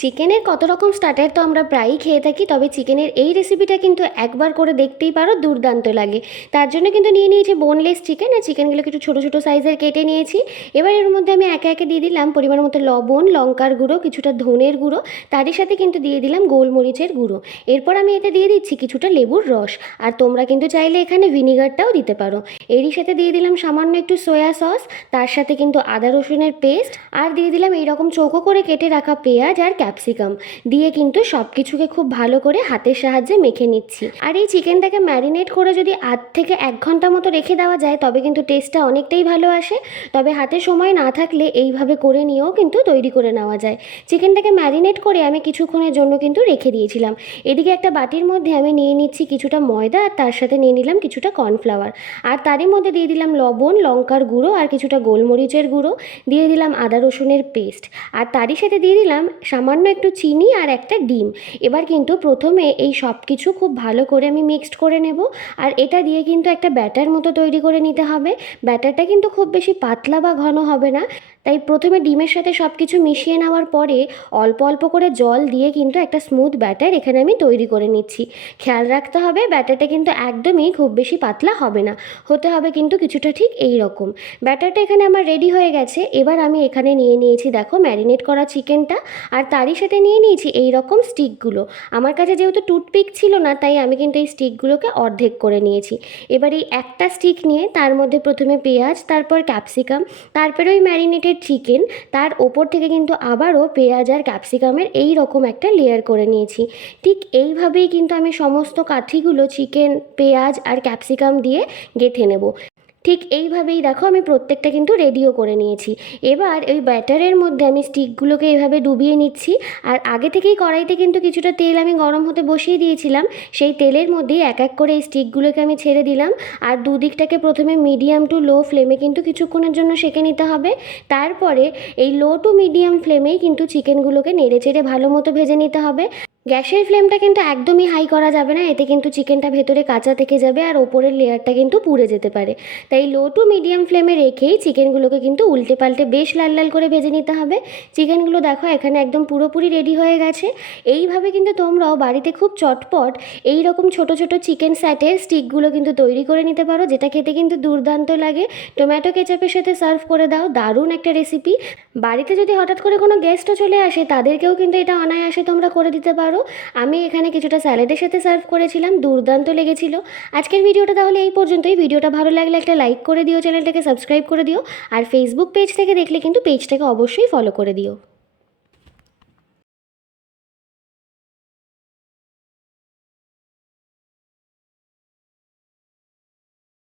চিকেনের কত রকম স্টার্টার তো আমরা প্রায়ই খেয়ে থাকি, তবে চিকেনের এই রেসিপিটা কিন্তু একবার করে দেখতেই পারো, দুর্দান্ত লাগে। তার জন্য কিন্তু নিয়ে নিয়েছি বোনলেস চিকেন, আর চিকেনগুলোকে একটু ছোটো ছোটো সাইজের কেটে নিয়েছি। এবার এর মধ্যে আমি একে একে দিয়ে দিলাম পরিমাণ মতো লবণ, লঙ্কার গুঁড়ো, কিছুটা ধনের গুঁড়ো, তারই সাথে কিন্তু দিয়ে দিলাম গোলমরিচের গুঁড়ো। এরপর আমি এতে দিয়ে দিচ্ছি কিছুটা লেবুর রস, আর তোমরা কিন্তু চাইলে এখানে ভিনিগারটাও দিতে পারো। এরই সাথে দিয়ে দিলাম সামান্য একটু সয়া সস, তার সাথে কিন্তু আদা রসুনের পেস্ট, আর দিয়ে দিলাম এইরকম চৌকো করে কেটে রাখা পেঁয়াজ আর ক্যাপসিকাম দিয়ে কিন্তু সব কিছুকে খুব ভালো করে হাতের সাহায্যে মেখে নিচ্ছি। আর এই চিকেনটাকে ম্যারিনেট করে যদি আধ থেকে 1 ঘন্টা মতো রেখে দেওয়া যায় তবে কিন্তু টেস্টটা অনেকটাই ভালো আসে। তবে হাতে সময় না থাকলে এইভাবে করে নিয়েও কিন্তু তৈরি করে নেওয়া যায়। চিকেনটাকে ম্যারিনেট করে আমি কিছুক্ষণের জন্য কিন্তু রেখে দিয়েছিলাম। এদিকে একটা বাটির মধ্যে আমি নিয়ে নিচ্ছি কিছুটা ময়দা, আর তার সাথে নিয়ে নিলাম কিছুটা কর্নফ্লাওয়ার, আর তারই মধ্যে দিয়ে দিলাম লবণ, লঙ্কার গুঁড়ো আর কিছুটা গোলমরিচের গুঁড়ো, দিয়ে দিলাম আদা রসুনের পেস্ট, আর তারই সাথে দিয়ে দিলাম সামান্য একটু চিনি আর একটা ডিম। এবার কিন্তু প্রথমে এই সব কিছু খুব ভালো করে আমি মিক্সড করে নেব, আর এটা দিয়ে কিন্তু একটা ব্যাটার মতো তৈরি করে নিতে হবে। ব্যাটারটা কিন্তু খুব বেশি পাতলা বা ঘন হবে না, তাই প্রথমে ডিমের সাথে সব কিছু মিশিয়ে নেওয়ার পরে অল্প অল্প করে জল দিয়ে কিন্তু একটা স্মুথ ব্যাটার এখানে আমি তৈরি করে নিচ্ছি। খেয়াল রাখতে হবে ব্যাটারটা কিন্তু একদমই খুব বেশি পাতলা হবে না, হতে হবে কিন্তু কিছুটা ঠিক এই রকম। ব্যাটারটা এখানে আমার রেডি হয়ে গেছে। এবার আমি এখানে নিয়ে নিয়েছি দেখো ম্যারিনেট করা চিকেনটা, আর তারই সাথে নিয়ে নিয়েছি এই রকম স্টিকগুলো। আমার কাছে যেহেতু টুথপিক ছিল না, তাই আমি কিন্তু এই স্টিকগুলোকে অর্ধেক করে নিয়েছি। এবার এই একটা স্টিক নিয়ে তার মধ্যে প্রথমে পেঁয়াজ, তারপর ক্যাপসিকাম, তারপরে ওই ম্যারিনেটেড চিকেন, তার ওপর থেকে কিন্তু আবারও পেঁয়াজ আর ক্যাপসিকামের এই রকম একটা লেয়ার করে নিয়েছি। ঠিক এইভাবেই কিন্তু আমি সমস্ত কাঠিগুলো চিকেন, পেঁয়াজ আর ক্যাপসিকাম দিয়ে গেঁথে নেব। ঠিক এইভাবেই দেখো আমি প্রত্যেকটা কিন্তু রেডিও করে নিয়েছি। এবার ওই ব্যাটারের মধ্যে আমি স্টিকগুলোকে এইভাবে ডুবিয়ে নিচ্ছি, আর আগে থেকেই কড়াইতে কিন্তু কিছুটা তেল আমি গরম হতে বসিয়ে দিয়েছিলাম। সেই তেলের মধ্যেই এক এক করে এই স্টিকগুলোকে আমি ছেড়ে দিলাম, আর দুদিকটাকে প্রথমে মিডিয়াম টু লো ফ্লেমে কিন্তু কিছুক্ষণের জন্য সেঁকে নিতে হবে। তারপরে এই লো টু মিডিয়াম ফ্লেমেই কিন্তু চিকেনগুলোকে নেড়ে চেড়ে ভালো মতো ভেজে নিতে হবে। গ্যাসের ফ্লেমটা কিন্তু একদমই হাই করা যাবে না, এতে কিন্তু চিকেনটা ভেতরে কাঁচা থেকে যাবে আর ওপরের লেয়ারটা কিন্তু পুড়ে যেতে পারে। তাই লো টু মিডিয়াম ফ্লেমে রেখেই চিকেনগুলোকে কিন্তু উল্টে পাল্টে বেশ লাল লাল করে ভেজে নিতে হবে। চিকেনগুলো দেখো এখানে একদম পুরোপুরি রেডি হয়ে গেছে। এইভাবে কিন্তু তোমরাও বাড়িতে খুব চটপট এই রকম ছোট ছোট চিকেন স্যাটের স্টিকগুলো কিন্তু তৈরি করে নিতে পারো, যেটা খেতে কিন্তু দুর্দান্ত লাগে। টমেটো কেচাপের সাথে সার্ভ করে দাও, দারুণ একটা রেসিপি। বাড়িতে যদি হঠাৎ করে কোনো গেস্টও চলে আসে তাদেরকেও কিন্তু এটা অনায়াসে তোমরা করে দিতে পারো। আমি এখানে কিছুটা স্যালাডের সাথে সার্ভ করেছিলাম, দুর্দান্ত লেগেছিল। আজকের ভিডিওটা তাহলে এই পর্যন্তই। ভিডিওটা ভালো লাগলে একটা লাইক করে দিও, চ্যানেলটাকে সাবস্ক্রাইব করে দিও, আর ফেসবুক পেজ থেকে দেখলে কিন্তু পেজটাকে অবশ্যই ফলো করে দিও।